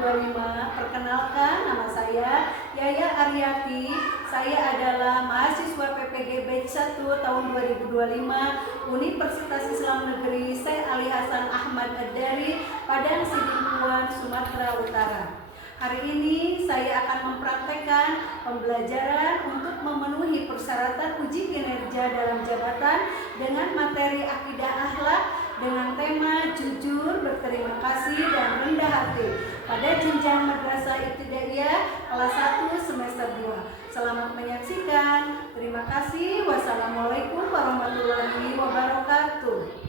2025. Perkenalkan, nama saya Yaya Aryati. Saya adalah mahasiswa PPG Batch 1 tahun 2025 Universitas Islam Negeri Syekh Ali Hasan Ahmad Ad-Dari, Padang Sidimpuan, Sumatera Utara. Hari ini saya akan mempraktekkan pembelajaran untuk memenuhi persyaratan uji kinerja dalam jabatan dengan materi akidah akhlak dengan tema jujur, berterima kasih, dan rendah hati pada jenjang madrasah ibtidaiyah kelas 1 semester 2. Selamat menyaksikan. Terima kasih. Wassalamualaikum warahmatullahi wabarakatuh.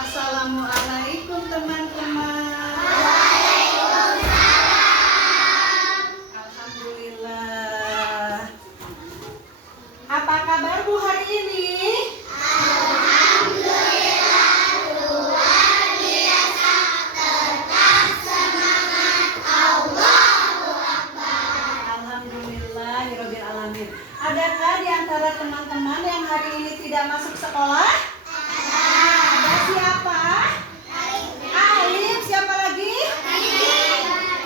Assalamualaikum teman-teman. Alhamdulillah. Apa kabarmu hari ini? Alhamdulillah, luar biasa, tetap semangat, Allahu Akbar. Alhamdulillahirabbil alamin. Adakah di antara teman-teman yang hari ini tidak masuk sekolah? Ada siapa? Alif. Siapa lagi?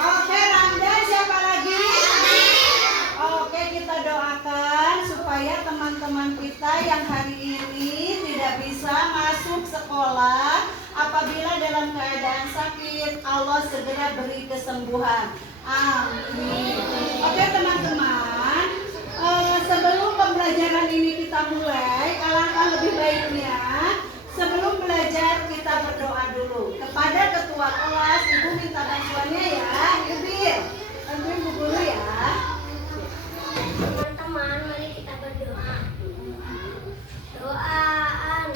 Oke, Ramdan. Siapa lagi? Oke, kita doakan supaya teman-teman kita yang hari ini tidak bisa masuk sekolah, apabila dalam keadaan sakit, Allah segera beri kesembuhan. Amin. Oke teman-teman, sebelum pembelajaran ini kita mulai, alangkah lebih baiknya sebelum belajar kita berdoa dulu kepada ketua kelas. Ibu minta bantuannya ya, Ibu. Bantuin Bu Guru ya. Teman-teman, mari kita berdoa. Doaan.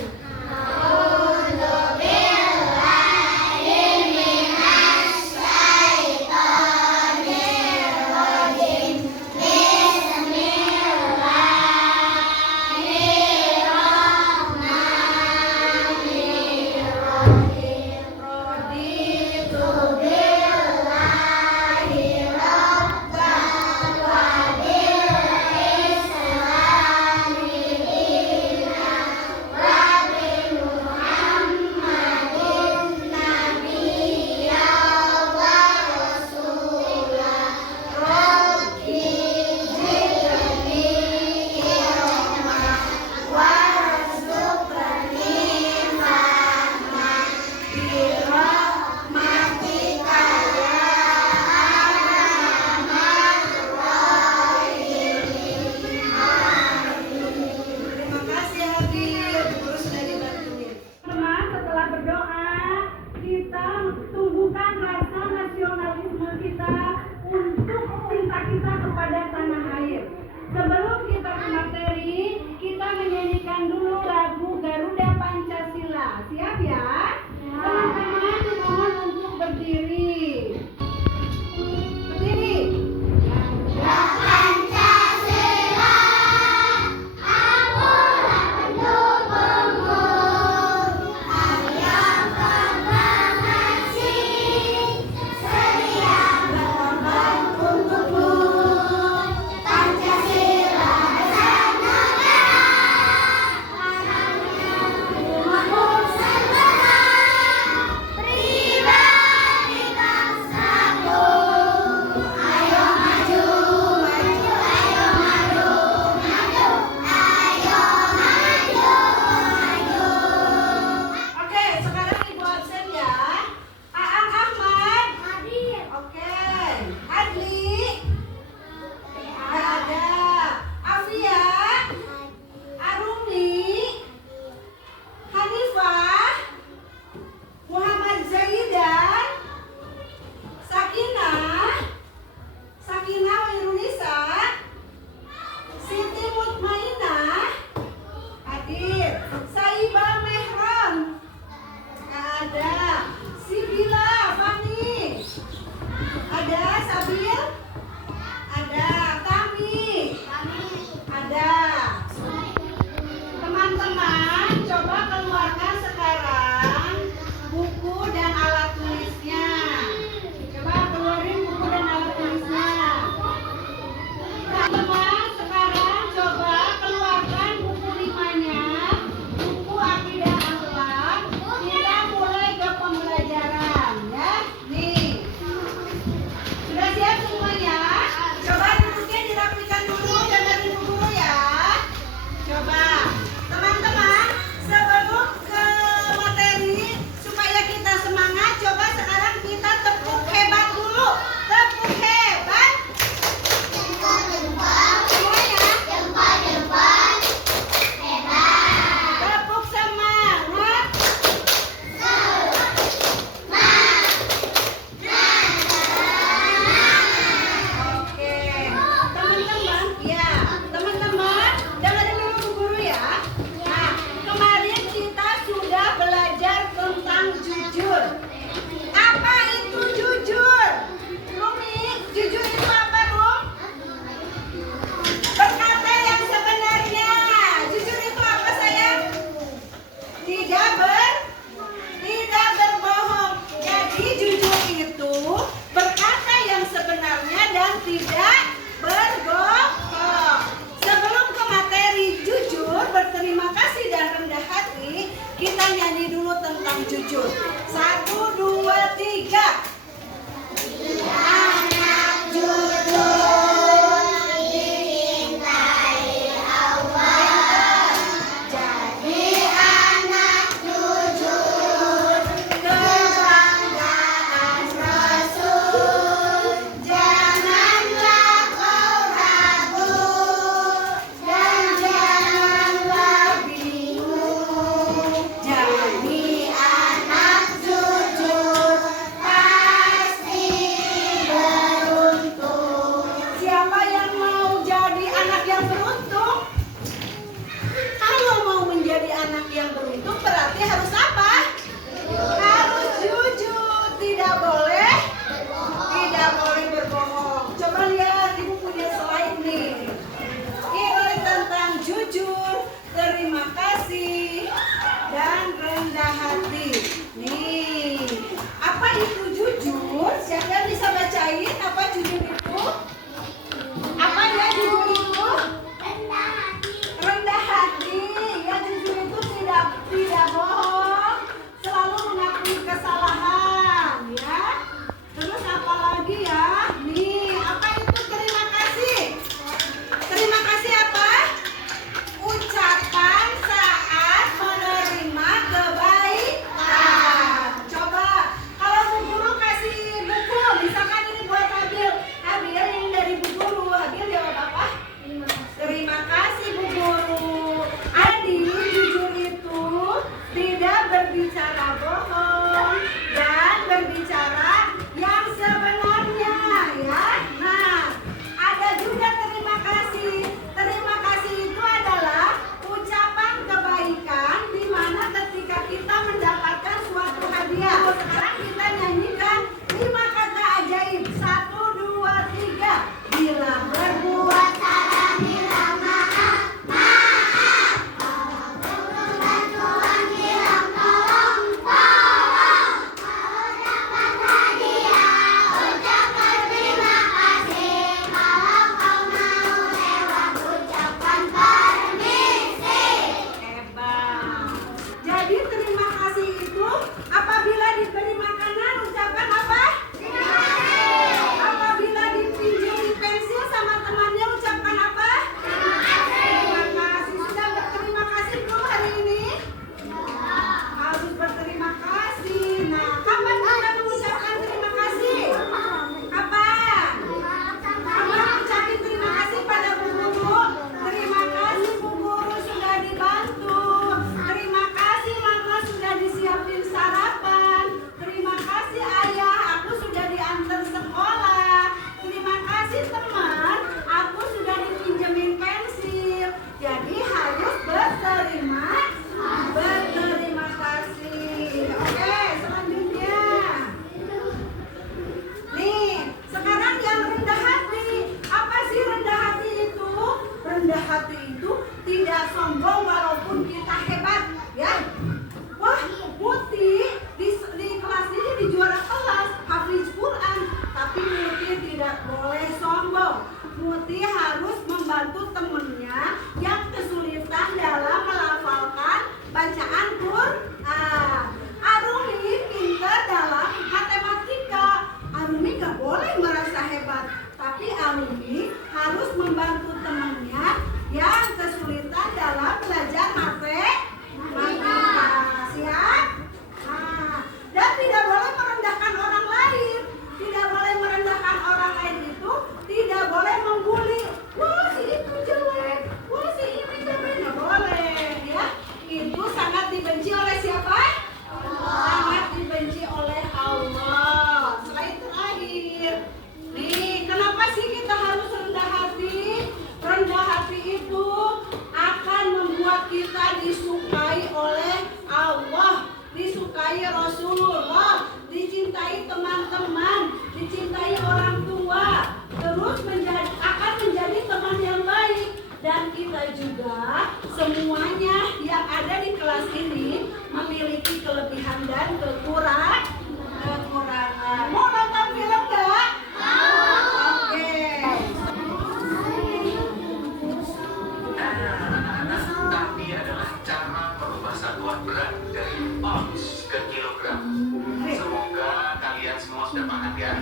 semangat ya.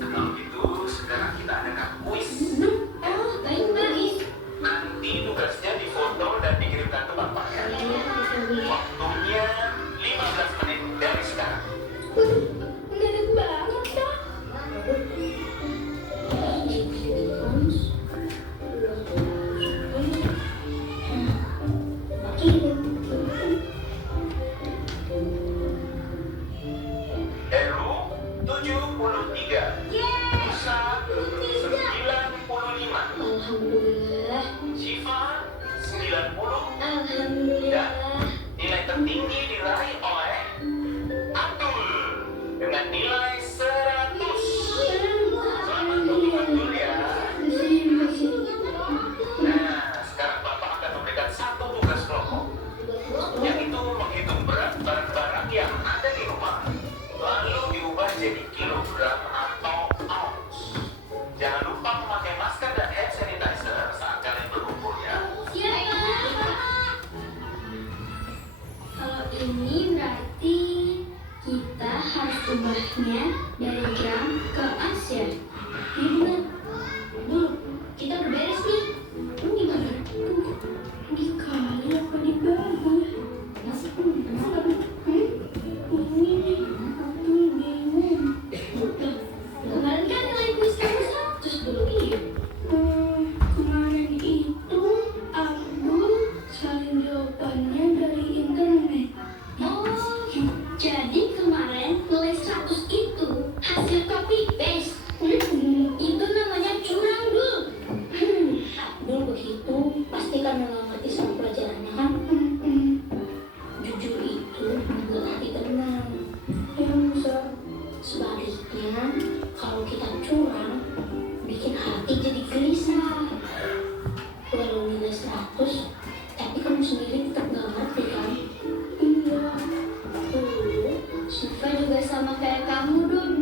Kalau gitu sekarang kita adakan kuis. Nanti tugasnya difoto dan dikirimkan ke bapak ya. Waktunya 15 menit dari sekarang. Mendadak banget, Kak. Heru 73, Nusa 95, Alhamdulillah. Syifa 90, Alhamdulillah. nilai tertinggi diraih oleh Abdul dengan nilai 100. Selamat untuk Abdul ya. Nah, sekarang Bapak akan memberikan satu tugas kelompok, yaitu menghitung berat barang-barang yang ada di rumah, lalu diubah jadi kilogram atau ounce. Jangan lupa memakai masker dan hand sanitizer saat kalian berkumpul ya. Kalau ini berarti kita harus ubahnya dari gram ke ounce ya. Iya benar. Dulu kita udah beres nih. Ini gimana? Dikali apa dibagi? Masih ini nih. Aku bingung. Kemarin kan nilai kuis kamu 100 dulu iya. Kemarin itu aku cari jawabannya dari internet. Oh, jadi kemarin nilai 100 itu hasil copy paste. Itu namanya curang dulu. Abdul begitu pasti karena nggak ngerti sama pelajarannya kan. Jujur itu nggak hati tenang. Ya bisa. Sebaliknya kalau kita curang bikin hati jadi gelisah. Walau nilai 100 tapi kamu sendiri tetap nggak ngerti kan. Iya. Dulu Syifa juga sama kayak kamu Dun.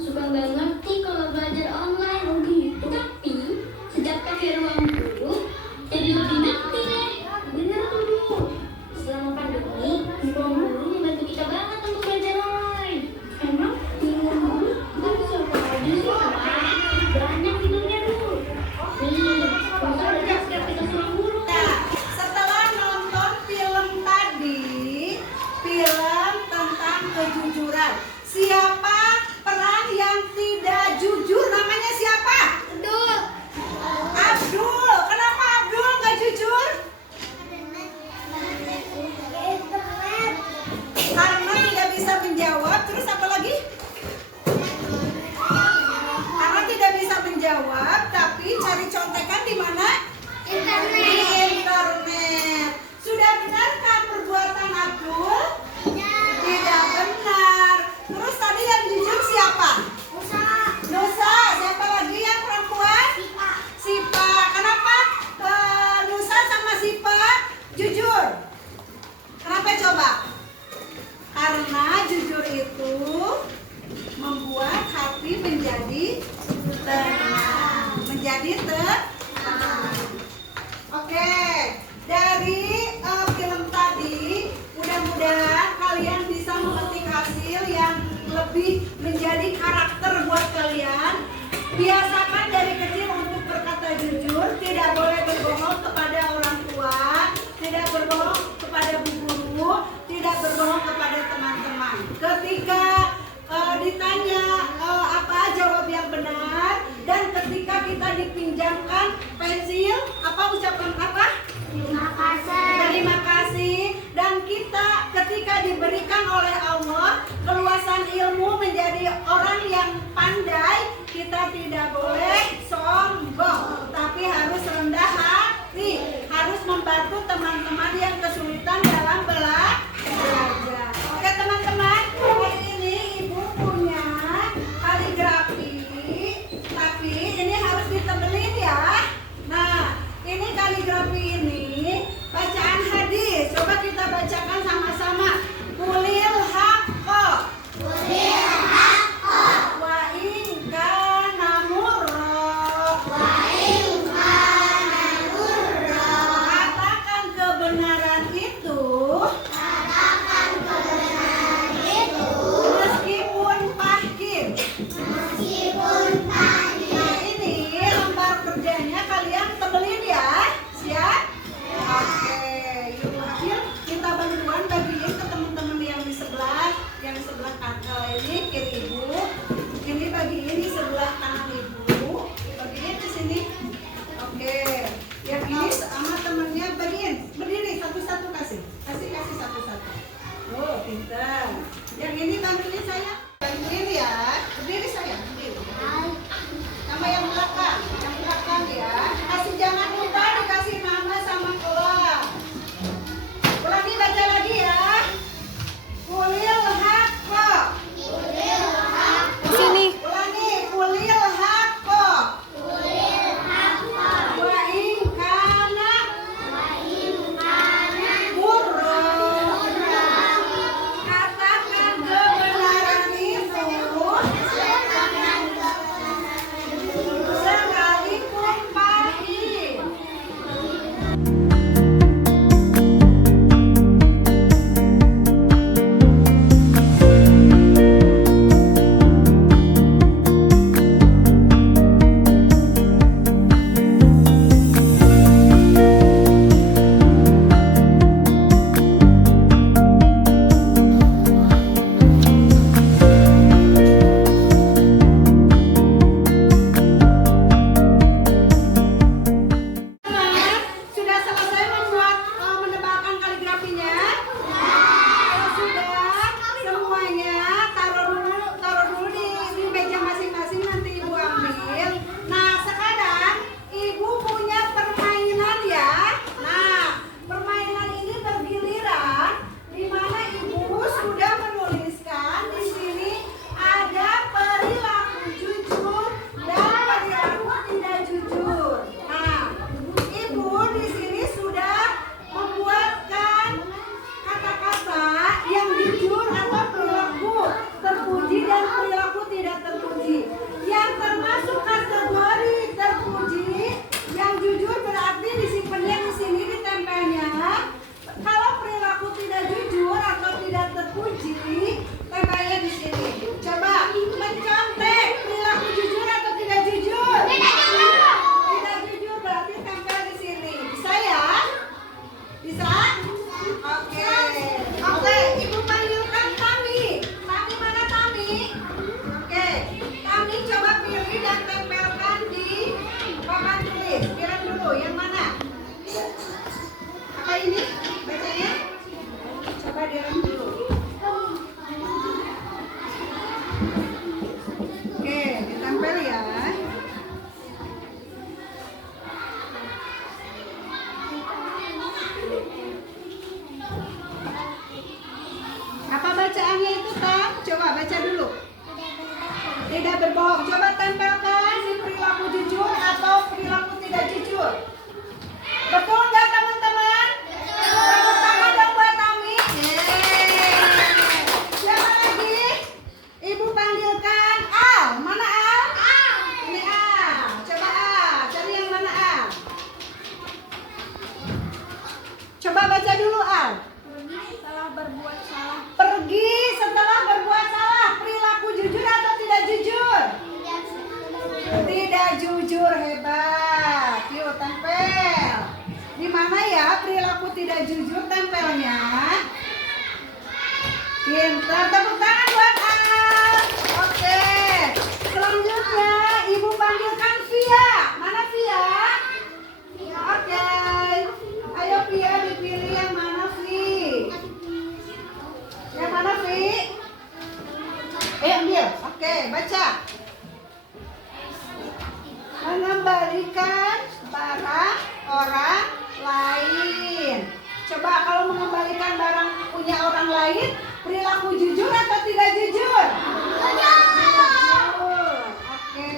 Suka nggak ngerti kalau belajar online. Oh gitu. Tapi sejak pakai ruang guru jadi lebih ngerti deh. Bener tuh Dun. Selama pandemi ruang guru membantu kita banget untuk belajar online. Emang ruang guru kita bisa apa aja sih? Banyak fiturnya Dun. Masa ada aplikasi ruang guru. Nah, setelah nonton film tadi, film tentang kejujuran, siapa peran yang tidak jujur? Namanya siapa? Abdul. Kenapa Abdul nggak jujur? Karena tidak bisa menjawab. Terus apa lagi? Karena tidak bisa menjawab, tapi cari contekan di mana? Di internet. Sudah benarkah perbuatan Abdul? Tidak benar. Terus tadi yang jujur siapa? Nusa. Siapa lagi yang perempuan? Sipa. Kenapa Nusa sama Sipa jujur? Kenapa coba? Karena jujur itu membuat hati menjadi tenang. Oke, dari film tadi mudah-mudahan kalian bisa memetik hasil yang lebih menjadi karakter buat kalian. Biasakan dari kecil untuk berkata jujur, tidak boleh berbohong kepada orang tua, tidak berbohong kepada bu guru, tidak berbohong kepada teman-teman. Ketika ditanya apa jawab yang benar, dan ketika kita dipinjamkan pensil, apa ucapan apa? Terima kasih. Dan kita ketika diberikan oleh Allah keluasan ilmu menjadi orang yang pandai, kita tidak boleh sombong, tapi harus rendah hati, harus membantu teman-teman yang kesulitan dalam belajar. Oke teman-teman, hari ini ibu punya kaligrafi, tapi ini harus ditebelin ya. Nah, ini kaligrafi ini bacaan hadis. Coba kita bacakan sama-sama. Qulil haqqo wa in kana murra. Katakan kebenaran yang sebelah kanan ini kiri ibu. Ini bagi ini sebelah kanan ibu. Bagiin ke sini. Oke. Yang ini sama temannya bagiin. Berdiri satu-satu kasih satu-satu. Oh, pintar. Yang ini bantuin saya. Bantuin ya. Berdiri sayang, berdiri. Sama yang belakang ya. Kasih jangan lupa dikasih nama sama kelas. Ulangi baca lagi ya. Kulil hakko. Sini. Ulangi kulil hakko. Wa in kana murrun. Katakan kebenaran itu sekalipun pahit. Sudah selesai membuat menebalkan kaligrafinya? Kalau sudah semuanya taruh dulu di meja masing-masing, nanti ibu ambil. Nah sekarang ibu punya permainan ya. Nah permainan ini bergiliran, di mana ibu sudah menuliskan di sini ada perilaku jujur dan perilaku tidak jujur. Nah ibu di sini sudah membuatkan kata-kata yang jujur atau perilaku terpuji dan perilaku tidak terpuji. Yang termasuk kategori terpuji, yang jujur berarti disimpannya di sini, ditempelnya. Kalau perilaku tidak jujur atau tidak terpuji, tempelnya di sini. Coba mencontek perilaku jujur atau tidak jujur. Tidak jujur berarti tempel di sini. Bisa ya? Bisa? Oke. Oke, ibu panggilkan Tami. Tami mana Tami? Oke. Tami coba pilih dan tempelkan di papan tulis. Pilih dulu yang mana? Apa ini? Bacanya? Coba direm dulu. Oke, ditempel ya. Apa bacaannya itu, Tam? Coba baca dulu. Tidak berbohong. Coba tempelkan di perilaku jujur atau perilaku tidak jujur. Betul nggak teman-teman? Tepuk tangan dong buat Tami. Siapa lagi? Ibu panggilkan Al. Mana Al? Ini Al. Coba Al. Cari yang mana Al? Coba baca dulu Al. Pergi setelah berbuat salah. Perilaku jujur atau tidak jujur? Tidak jujur, hebat. Yuk tempel. Di mana ya perilaku tidak jujur tempelnya? Pintar, tepuk tangan buat Al. Oke. Selanjutnya ibu panggilkan Via. Mana Via? Oke. Ayo Via dipilih yang mana Vi? Yang mana Vi? Ambil. Oke, baca. Mengembalikan barang orang lain. Coba kalau mengembalikan barang punya orang lain, perilaku jujur atau tidak jujur? Jujur. Oke.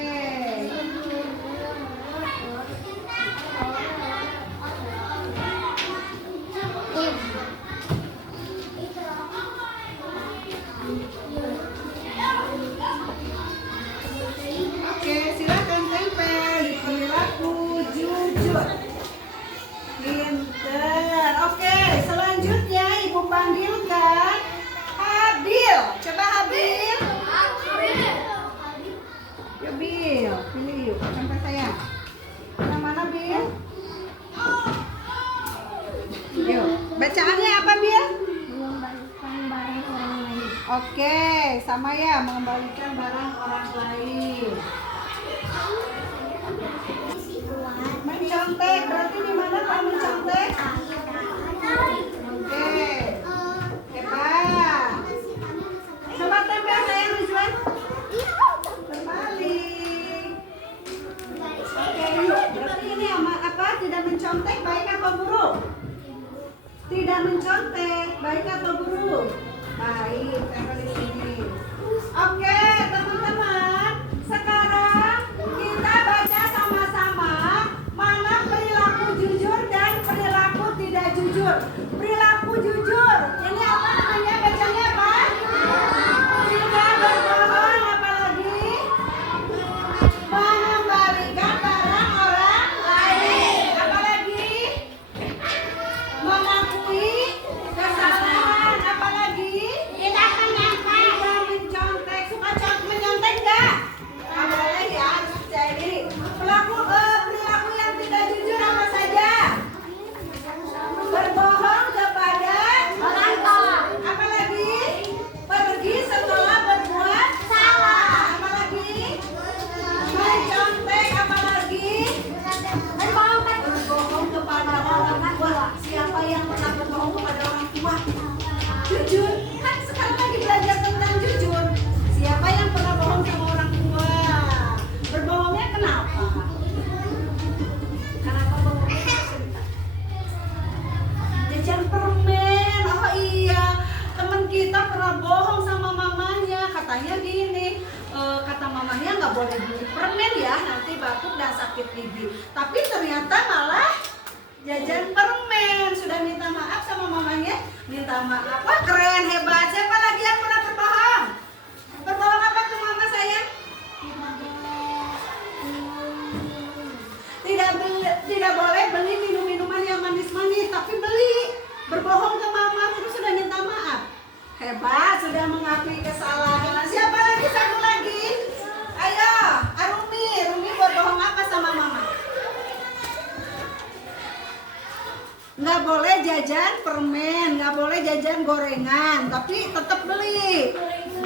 Oke, silakan tempel di perilaku jujur. Pinter. Oke, selanjutnya ibu panggilkan Habil. Coba Oke, sama ya, mengembalikan barang orang lain. Mencontek, berarti di mana Pak mencontek? Oke, hebat. Coba tempel sayang Rizwan. Berbalik. Oke, yuk. Berarti ini apa? Tidak mencontek, baik atau buruk? Tidak mencontek, baik atau buruk? Baik, tempel di sini. Oke, teman-teman. Sekarang kita baca sama-sama mana perilaku jujur dan perilaku tidak jujur. Perilaku jujur, ini apa namanya? Bacanya apa? Tidak berbohong, apalagi mengembalikan barang orang lain, apalagi mengakui kesalahan, apalagi tidak mencontek. Suka menyontek enggak? Nggak boleh ya, harus jadi perilaku yang tidak jujur apa saja? Berbohong kepada orang tua, apalagi pergi setelah berbuat salah, apalagi mencontek, apalagi berbohong kepada orang tua. Siapa yang pernah berbohong kepada orang tua? Jujur, kan sekarang lagi belajar tentang jujur. Siapa yang pernah bohong sama orang tua? Berbohongnya kenapa? Kenapa bohongnya? Jajan permen. Oh iya, teman kita pernah bohong sama mamanya. Katanya gini, kata mamanya nggak boleh beli permen ya, nanti batuk dan sakit gigi. Tapi ternyata malah jajan permen. Sudah minta maaf sama mamanya, minta maaf. Wah keren, hebat. Siapa lagi yang pernah berbohong? Berbohong apa ke mama sayang? Tidak boleh beli minum-minuman yang manis-manis, tapi beli. Berbohong ke mama terus sudah minta maaf. Hebat, sudah mengakui kesalahan. Siapa lagi? Satu lagi. Ayo, Arumi. Rumi berbohong apa sama mama? Nggak boleh jajan permen, nggak boleh jajan gorengan, tapi tetap beli.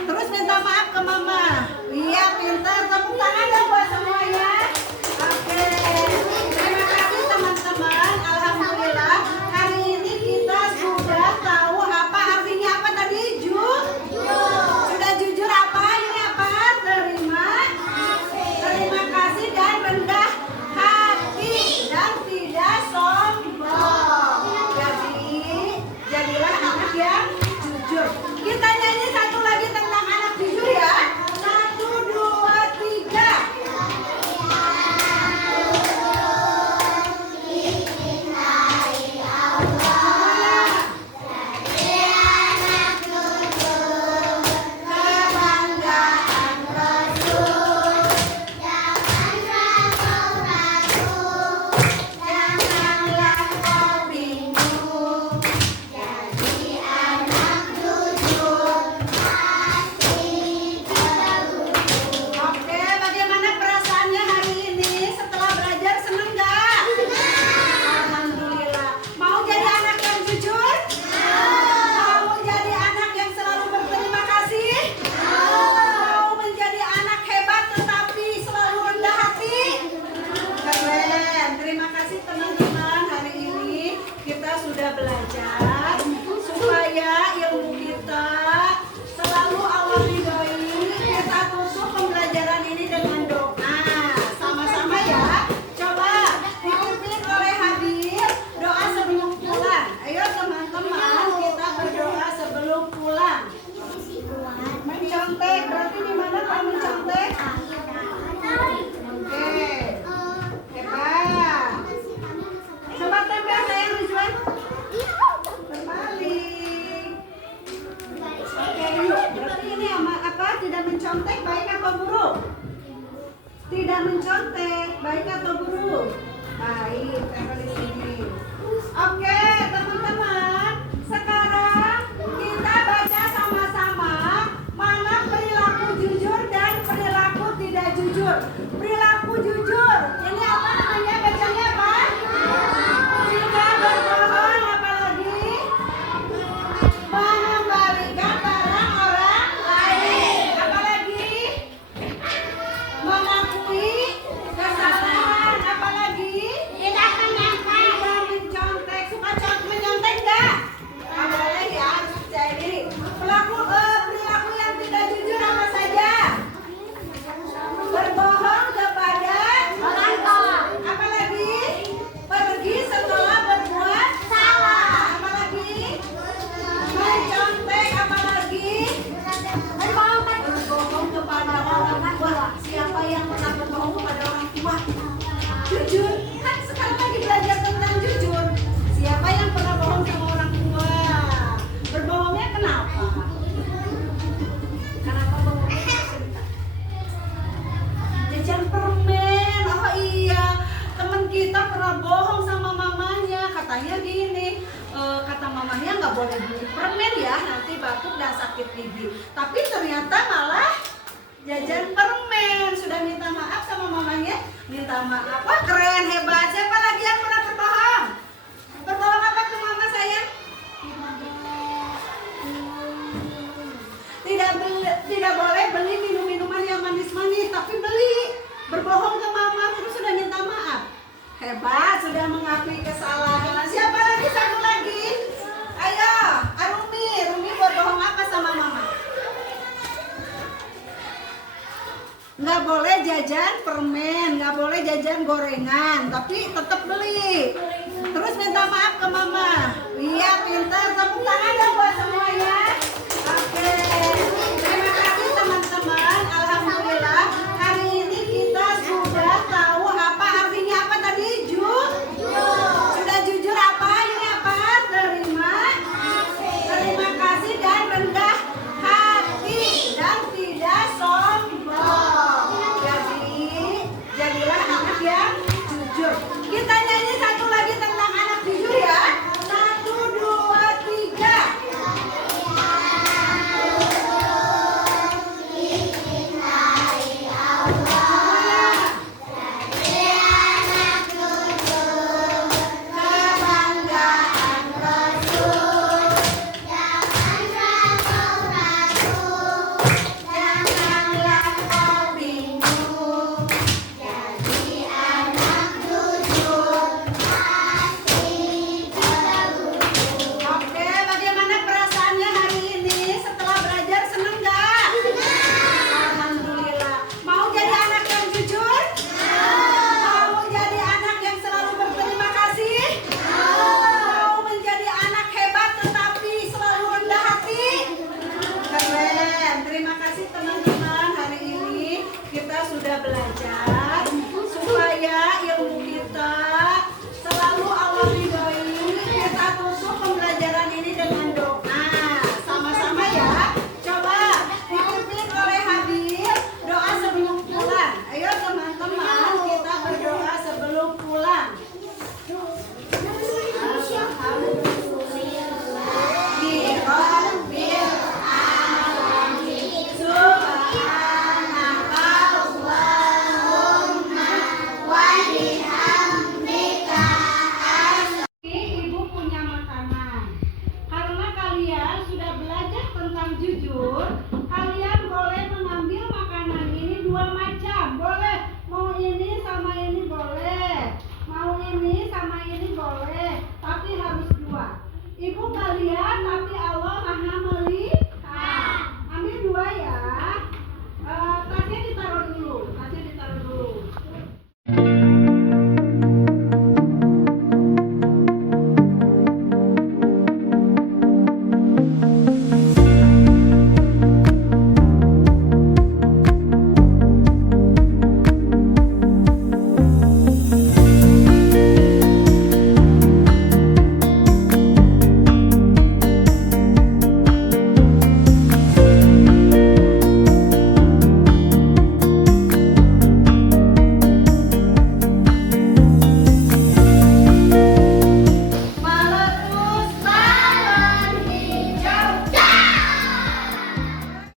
Terus minta maaf ke mama. Iya, pintar. Tepuk tangan dong buat semuanya. Oke. Terima kasih teman-teman. Alhamdulillah hari ini kita sudah tahu apa artinya apa tadi? Sudah jujur apa? Ini apa? Terima kasih dan rendah hati dan tidak sombong. Jadilah anak yang jujur. Kita nyanyi satu lagi tentang anak jujur ya. 1, 2, 3. Oke, bagaimana perasaannya hari ini setelah belajar? Seneng nggak? Alhamdulillah. Mau jadi anak yang jujur? Mau jadi anak yang selalu berterima kasih? Mau menjadi anak hebat tetapi selalu rendah hati? Keren. Terima kasih teman-teman. Hari ini kita sudah belajar supaya ilmu kita selalu Allah ridhoi. Kita tutup pembelajaran ini dengan doa. Sama-sama ya. Coba dipimpin oleh Habib doa sebelum pulang. Ayo teman-teman, kita berdoa sebelum pulang. Mencontek, berarti di mana Pak mencontek? Oke. Hebat. Coba tempel sayang Rizwan. Berbalik. Oke, yuk. Berarti ini apa? Tidak mencontek, baik atau buruk? Tidak mencontek, baik atau buruk? Baik, tempel di sini. Oke, teman-teman. Sekarang kita baca sama-sama mana perilaku jujur dan perilaku tidak jujur. Perilaku jujur, ini apa namanya? Bacanya apa? Tidak berbohong, apalagi mengembalikan barang orang Jujur, kan sekarang lagi belajar tentang jujur. Siapa yang pernah bohong sama orang tua? Berbohongnya kenapa? Kenapa bohongnya? Jajan permen. Oh iya, teman kita pernah bohong sama mamanya. Katanya gini, kata mamanya nggak boleh beli permen ya, nanti batuk dan sakit gigi. Tapi ternyata malah jajan permen. Sudah minta maaf sama mamanya. Minta maaf. Wah, keren, hebat. Siapa lagi yang pernah berbohong? Berbohong apa ke mama sayang? Tidak boleh beli minum-minuman yang manis-manis, tapi beli. Berbohong ke mama terus sudah minta maaf. Hebat, sudah mengakui kesalahan. Siapa lagi? Satu lagi. Ayo, Arumi. Rumi berbohong apa sama mama? Nggak boleh jajan permen, nggak boleh jajan gorengan, tapi tetap beli. Terus minta maaf ke mama. Iya, pintar. Tepuk tangan dong buat semuanya. Oke, terima kasih teman-teman. Alhamdulillah hari ini kita sudah tahu apa artinya apa tadi? Sudah jujur apa? Ini apa? Terima kasih dan rendah hati dan tidak sombong. Jadilah anak yang jujur. Kita nyanyi satu lagi tentang anak jujur ya. 1, 2, 3. Oke, bagaimana perasaannya hari ini setelah belajar? Seneng nggak? Alhamdulillah. Mau jadi anak yang jujur? Mau jadi anak yang selalu berterima kasih? Mau menjadi anak hebat tetapi selalu rendah hati? Keren. Terima kasih teman-teman. Hari ini kita sudah belajar supaya ilmu kita selalu Allah ridhoi. Kita tutup pembelajaran ini dengan doa. Sama-sama ya. Coba dipimpin oleh Habib doa sebelum pulang. Ayo teman-teman, kita berdoa sebelum pulang. Ibu punya makanan. Karena kalian sudah belajar tentang jujur, kalian boleh mengambil makanan ini 2 macam. Boleh, mau ini sama ini boleh. Mau ini sama ini boleh, tapi harus 2. Ibu kalian tapi